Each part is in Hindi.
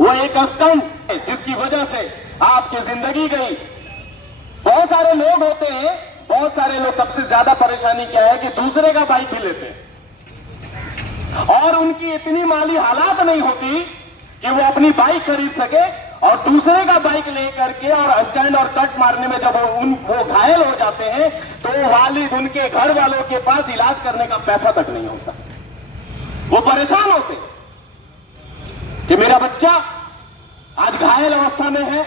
वो एक स्टंट है जिसकी वजह से आपकी जिंदगी गई। बहुत सारे लोग होते हैं, बहुत सारे लोग, सबसे ज्यादा परेशानी क्या है कि दूसरे का बाइक भी लेते हैं और उनकी इतनी माली हालात नहीं होती कि वो अपनी बाइक खरीद सके, और दूसरे का बाइक लेकर के और स्टैंड और कट मारने में जब वो घायल हो जाते हैं तो वालिद उनके घर वालों के पास इलाज करने का पैसा तक नहीं होता। वो परेशान होते कि मेरा बच्चा आज घायल अवस्था में है,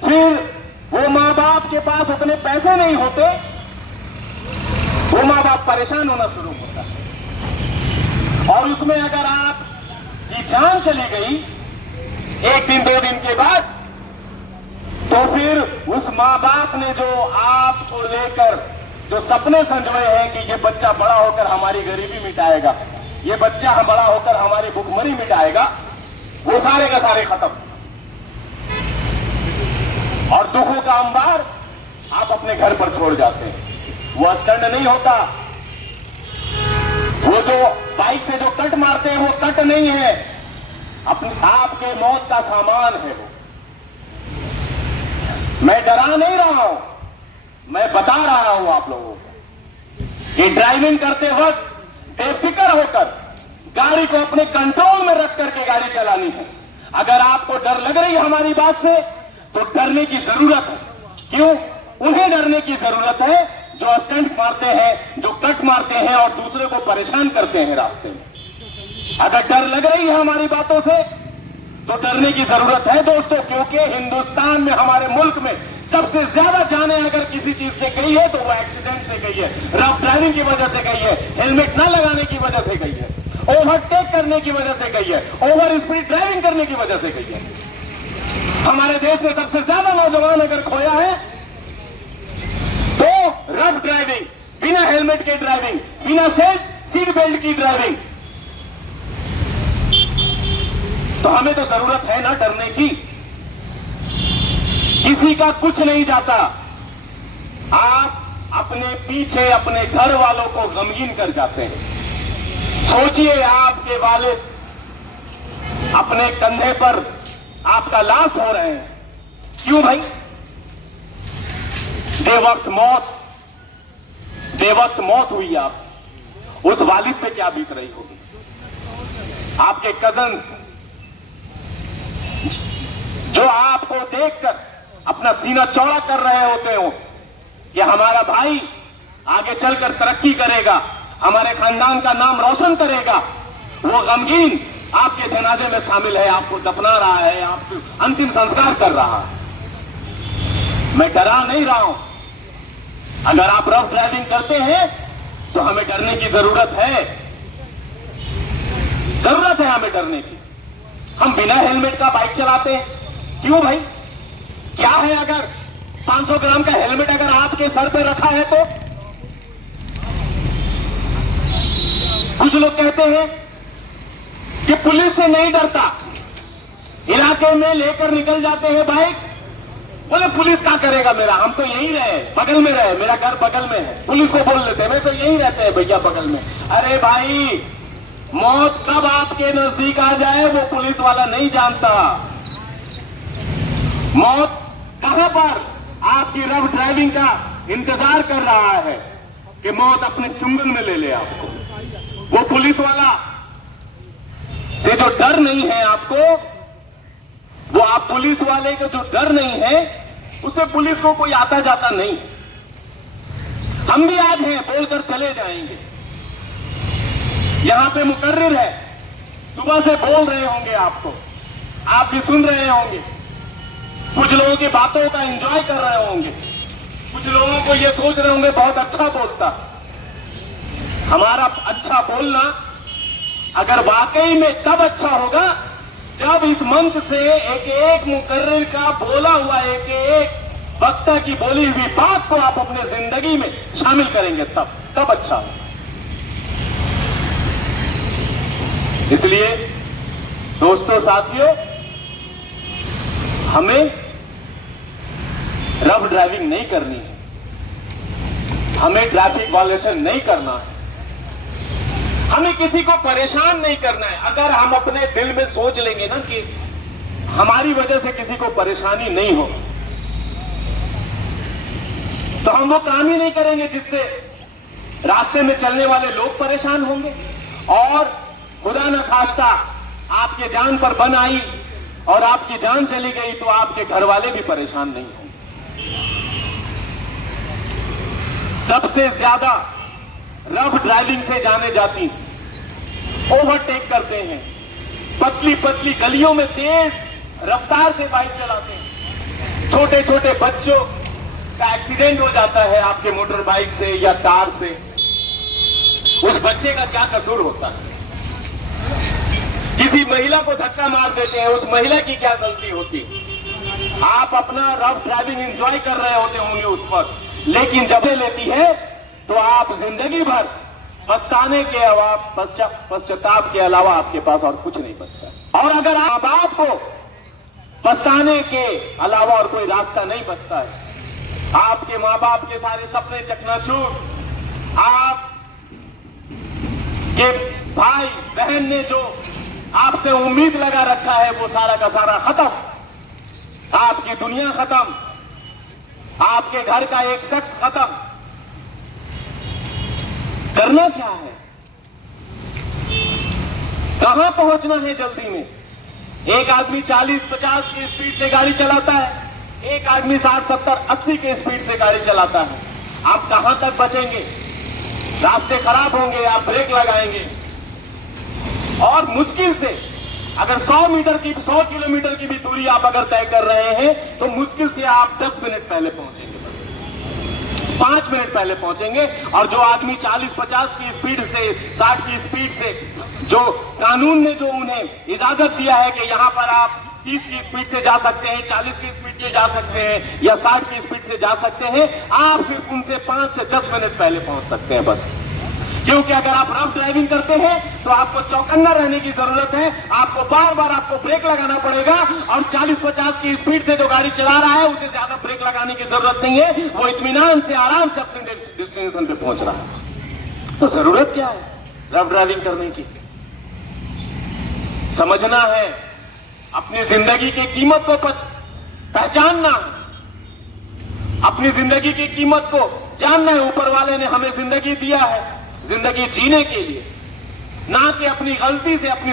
फिर वो मां बाप के पास उतने पैसे नहीं होते, वो मां बाप परेशान होना शुरू होता है। और उसमें अगर आपकी जान चली गई एक दिन 2 दिन के बाद, तो फिर उस मां बाप ने जो आपको लेकर जो सपने संजोए हैं कि ये बच्चा बड़ा होकर हमारी गरीबी मिटाएगा, ये बच्चा बड़ा होकर हमारी भुखमरी मिटाएगा, वो सारे का सारे खत्म। और दुखों का अंबार आप अपने घर पर छोड़ जाते हैं। वो स्टंट नहीं होता, वो जो बाइक से जो कट मारते हैं वो कट नहीं है, अपनी आपके मौत का सामान है वो। मैं डरा नहीं रहा हूं, मैं बता रहा हूं आप लोगों को कि ड्राइविंग करते वक्त बेफिक्र होकर गाड़ी को अपने कंट्रोल में रख करके गाड़ी चलानी है। अगर आपको डर लग रही है हमारी बात से, तो डरने की जरूरत है। क्यों? उन्हें डरने की जरूरत है जो स्टंट मारते हैं, जो कट मारते हैं और दूसरे को परेशान करते हैं रास्ते में। अगर डर लग रही है हमारी बातों से, तो डरने की जरूरत है दोस्तों, क्योंकि हिंदुस्तान में, हमारे मुल्क में सबसे ज्यादा जाने अगर किसी चीज से गई है तो वो एक्सीडेंट से गई है, रफ ड्राइविंग की वजह से गई है, हेलमेट ना लगाने की वजह से गई है, ओवरटेक करने की वजह से गई है, ओवर स्पीड ड्राइविंग करने की वजह से गई है। हमारे देश में सबसे ज्यादा नौजवान अगर खोया है तो रफ ड्राइविंग, बिना हेलमेट के ड्राइविंग, बिना सीट बेल्ट की ड्राइविंग। तो हमें तो जरूरत है ना डरने की, किसी का कुछ नहीं जाता। आप अपने पीछे अपने घर वालों को गमगीन कर जाते हैं। सोचिए आपके वालिद अपने कंधे पर आपका लाश हो रहे हैं, क्यों भाई? बेवक्त मौत हुई आप, उस वालिद पे क्या बीत रही होगी? आपके कजन्स जो आपको देखकर अपना सीना चौड़ा कर रहे होते हो कि हमारा भाई आगे चलकर तरक्की करेगा, हमारे खानदान का नाम रोशन करेगा, वो गमगीन आपके जनाजे में शामिल है, आपको दफना रहा है, आपको अंतिम संस्कार कर रहा है। मैं डरा नहीं रहा हूं। अगर आप रफ ड्राइविंग करते हैं तो हमें डरने की जरूरत है, जरूरत है हमें डरने की। हम बिना हेलमेट का बाइक चलाते हैं, क्यों भाई? क्या है अगर 500 ग्राम का हेलमेट अगर आपके सर पे रखा है तो? कुछ लोग कहते हैं कि पुलिस से नहीं डरता, इलाके में लेकर निकल जाते हैं बाइक, बोले पुलिस क्या करेगा मेरा, हम तो यहीं रहे, बगल में रहे, मेरा घर बगल में है, पुलिस को बोल लेते हैं मैं तो यहीं रहते हैं भैया बगल में। अरे भाई, मौत कब आपके नजदीक आ जाए वो पुलिस वाला नहीं जानता। मौत कहां पर आपकी रफ ड्राइविंग का इंतजार कर रहा है कि मौत अपने चुंगल में ले ले आपको। वो पुलिस वाला से जो डर नहीं है आपको, वो आप पुलिस वाले का जो डर नहीं है, उससे पुलिस को कोई आता जाता नहीं। हम भी आज हैं, बोलकर चले जाएंगे। यहां पे मुकर्रिर है, सुबह से बोल रहे होंगे आपको, आप भी सुन रहे होंगे, कुछ लोगों की बातों का एंजॉय कर रहे होंगे, कुछ लोगों को ये सोच रहे होंगे बहुत अच्छा बोलता। हमारा अच्छा बोलना अगर वाकई में तब अच्छा होगा जब इस मंच से एक एक मुकर्रिर का बोला हुआ एक वक्ता की बोली हुई बात को आप अपने जिंदगी में शामिल करेंगे, तब अच्छा होगा। इसलिए दोस्तों, साथियों, हमें रफ ड्राइविंग नहीं करनी है, हमें ट्रैफिक वायलेशन नहीं करना है, हमें किसी को परेशान नहीं करना है। अगर हम अपने दिल में सोच लेंगे ना कि हमारी वजह से किसी को परेशानी नहीं हो, तो हम वो काम ही नहीं करेंगे जिससे रास्ते में चलने वाले लोग परेशान होंगे, और खुदा न खास्ता आपके जान पर बन आई और आपकी जान चली गई तो आपके घर वाले भी परेशान नहीं होंगे। सबसे ज्यादा रफ ड्राइविंग से जाने जाती, ओवरटेक करते हैं, पतली पतली गलियों में तेज रफ्तार से बाइक चलाते हैं, छोटे छोटे बच्चों का एक्सीडेंट हो जाता है आपके मोटर बाइक से या कार से। उस बच्चे का क्या कसूर होता है? किसी महिला को धक्का मार देते हैं, उस महिला की क्या गलती होती? आप अपना रफ ड्राइविंग एंजॉय कर रहे होते होंगे उस वक्त, लेकिन जब ये लेती है तो आप जिंदगी भर पछताने के अलावा, पश्चाताप के अलावा आपके पास और कुछ नहीं बचता। और अगर आप बाप को पछताने के अलावा और कोई रास्ता नहीं बचता है, आपके मां बाप के सारे सपने चकनाचूर, आप के भाई बहन ने जो आपसे उम्मीद लगा रखा है वो सारा का सारा खत्म, आपकी दुनिया खत्म, आपके घर का एक शख्स खत्म। करना क्या है? कहां पहुंचना है जल्दी में? एक आदमी 40-50 की स्पीड से गाड़ी चलाता है, एक आदमी 60-70-80 के स्पीड से गाड़ी चलाता है। आप कहां तक बचेंगे? रास्ते खराब होंगे, आप ब्रेक लगाएंगे, और मुश्किल से अगर 100 किलोमीटर की भी दूरी आप अगर तय कर रहे हैं तो मुश्किल से आप 10 मिनट पहले पहुंचेंगे, बस 5 मिनट पहले पहुंचेंगे। और जो आदमी 40-50 की स्पीड से, 60 की स्पीड से, जो कानून ने जो उन्हें इजाजत दिया है कि यहां पर आप 30 की स्पीड से जा सकते हैं, 40 की स्पीड से जा सकते हैं या 60 की स्पीड से जा सकते हैं, आप सिर्फ उनसे 5 से 10 मिनट पहले पहुंच सकते हैं बस। क्योंकि अगर आप रफ ड्राइविंग करते हैं तो आपको चौकन्ना रहने की जरूरत है, आपको बार बार आपको ब्रेक लगाना पड़ेगा, और 40-50 की स्पीड से जो गाड़ी चला रहा है उसे ज्यादा ब्रेक लगाने की जरूरत नहीं है, वो इत्मीनान से आराम से अपने डेस्टिनेशन पे पहुंच रहा है। तो जरूरत क्या है रफ ड्राइविंग करने की? समझना है, अपनी जिंदगी की कीमत को पहचानना, अपनी जिंदगी की कीमत को जानना है। ऊपर वाले ने हमें जिंदगी दिया है जिंदगी जीने के लिए, ना कि अपनी गलती से अपनी